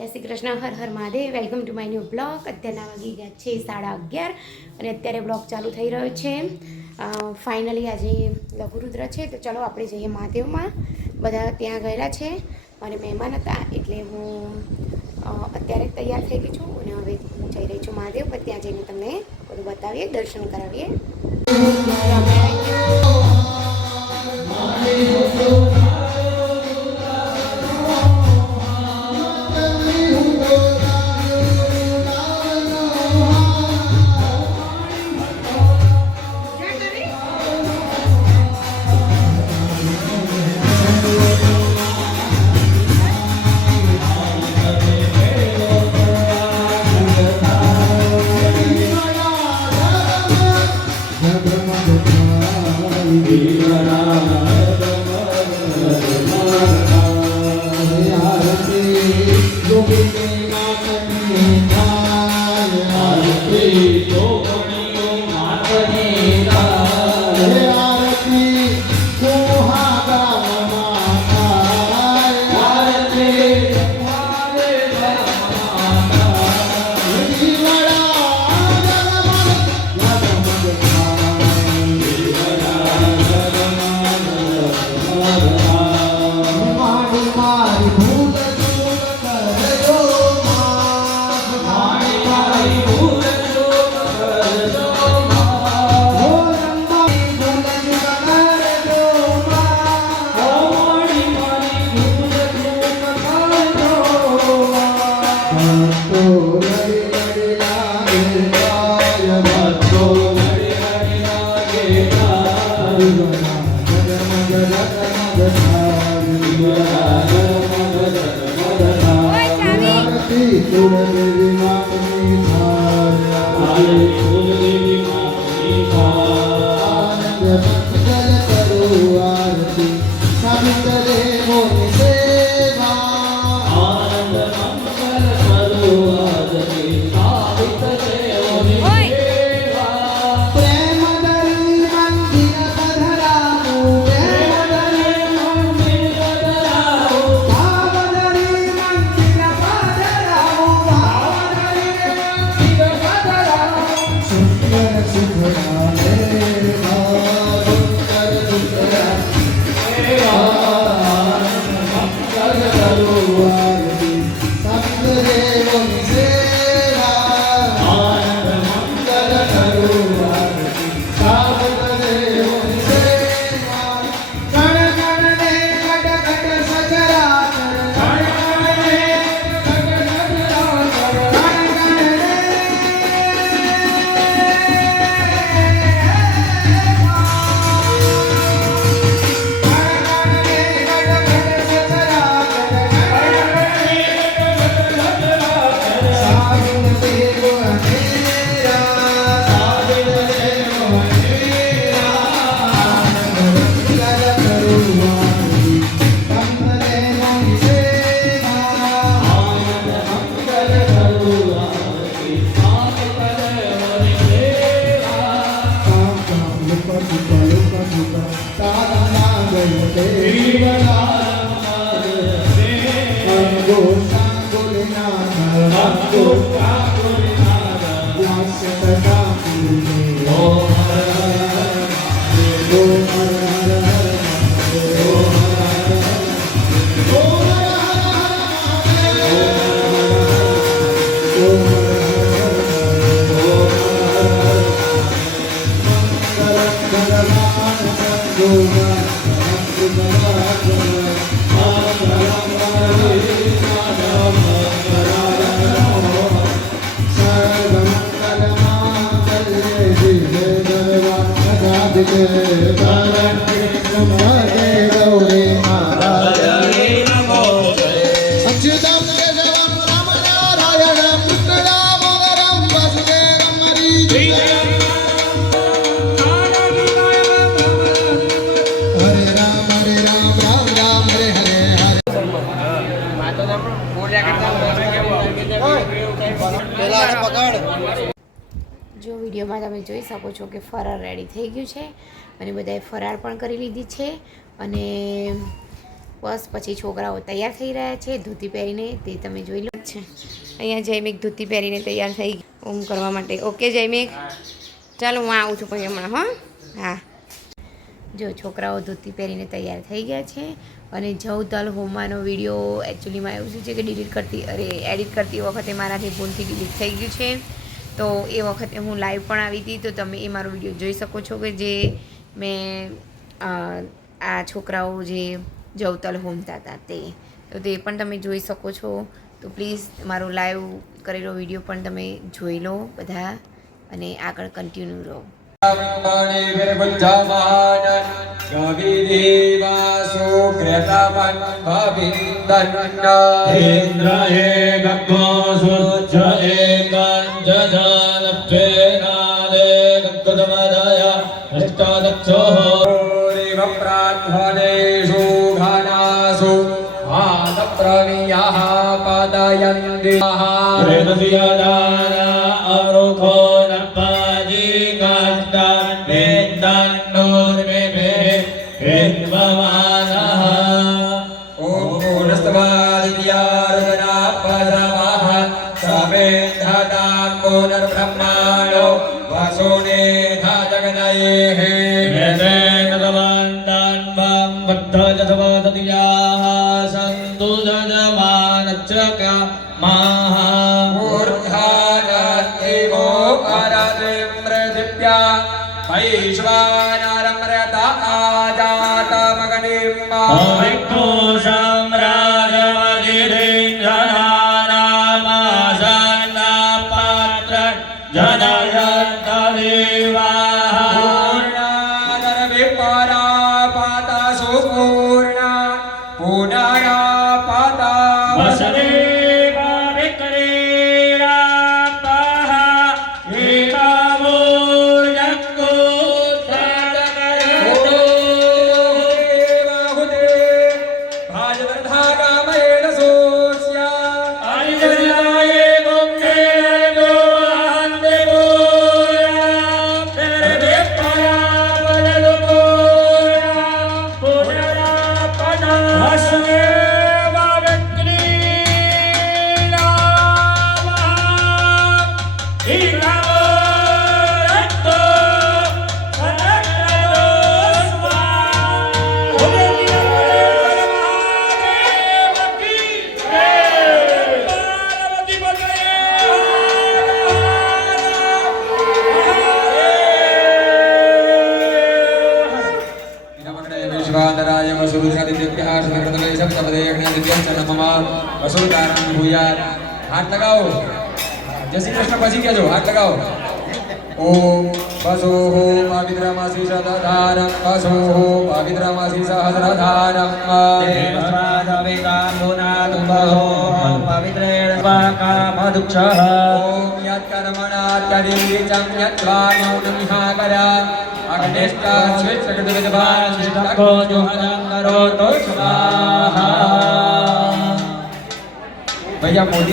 જય Shri Krishna, Har Har Mahadev. Welcome to my new blog. અત્યારના વાગી ગયા છે 11:30 અને અત્યારે બ્લોગ ચાલુ થઈ રહ્યો છે. ફાઇનલી આજે લઘુરુદ્ર છે, તો ચલો આપણે જઈએ મહાદેવમાં. બધા ત્યાં ગયેલા છે અને મહેમાન હતા, એટલે હું અત્યારે તૈયાર થઈ ગઈ છું અને હવે હું જઈ રહી છું મહાદેવ પર. ત્યાં જઈને તમને બધું બતાવીએ, દર્શન કરાવીએ. જો વિડીયોમાં તમે જોઈ શકો છો કે ફરાર રેડી થઈ ગયું છે અને બધાએ ફરાર પણ કરી લીધી છે અને બસ પછી છોકરાઓ તૈયાર થઈ રહ્યા છે ધોતી પહેરીને, તે તમે જોઈ લો છે. અહીંયા જયમેક ધોતી પહેરીને તૈયાર થઈ ઓમ કરવા માટે. ઓકે જયમેક, ચાલો હું આવું છું પછી હમણાં. હા, જો છોકરાઓ ધોતી પહેરીને તૈયાર થઈ ગયા છે. અને જવતલ હોમાનો વિડીયો એકચ્યુઅલીમાં એવું શું છે કે એડિટ કરતી વખતે મારાથી ભૂલથી ડિલીટ થઈ ગયું છે. તો એ વખતે હું લાઈવ પણ આવી હતી, તો તમે એ મારો વિડીયો જોઈ શકો છો કે જે મેં આ છોકરાઓ જે જવતલ હોમતા હતા તે, તો તે પણ તમે જોઈ શકો છો. તો પ્લીઝ મારો લાઈવ કરેલો વિડીયો પણ તમે જોઈ લો બધા, અને આગળ કન્ટિન્યુ રહો. हाथ लगाओ, जय श्री कृष्ण पजी क्या जो हाथ लगाओ. ओम वसो हो पवित्रमासी शतधारं वसो हो पवित्रमासी सहस्रधारं देवस्वादवेदाम्बुनादुभो पवित्रेण स्वाकामदुक्षः. ओम यत्कर्मणात्यदिविचं यत्त्वामौनमिहाकरा अग्निष्टाश्वित्सकृतविद्वांसिष्टको जुहनं करोतु स्वाहा. भैया मोदी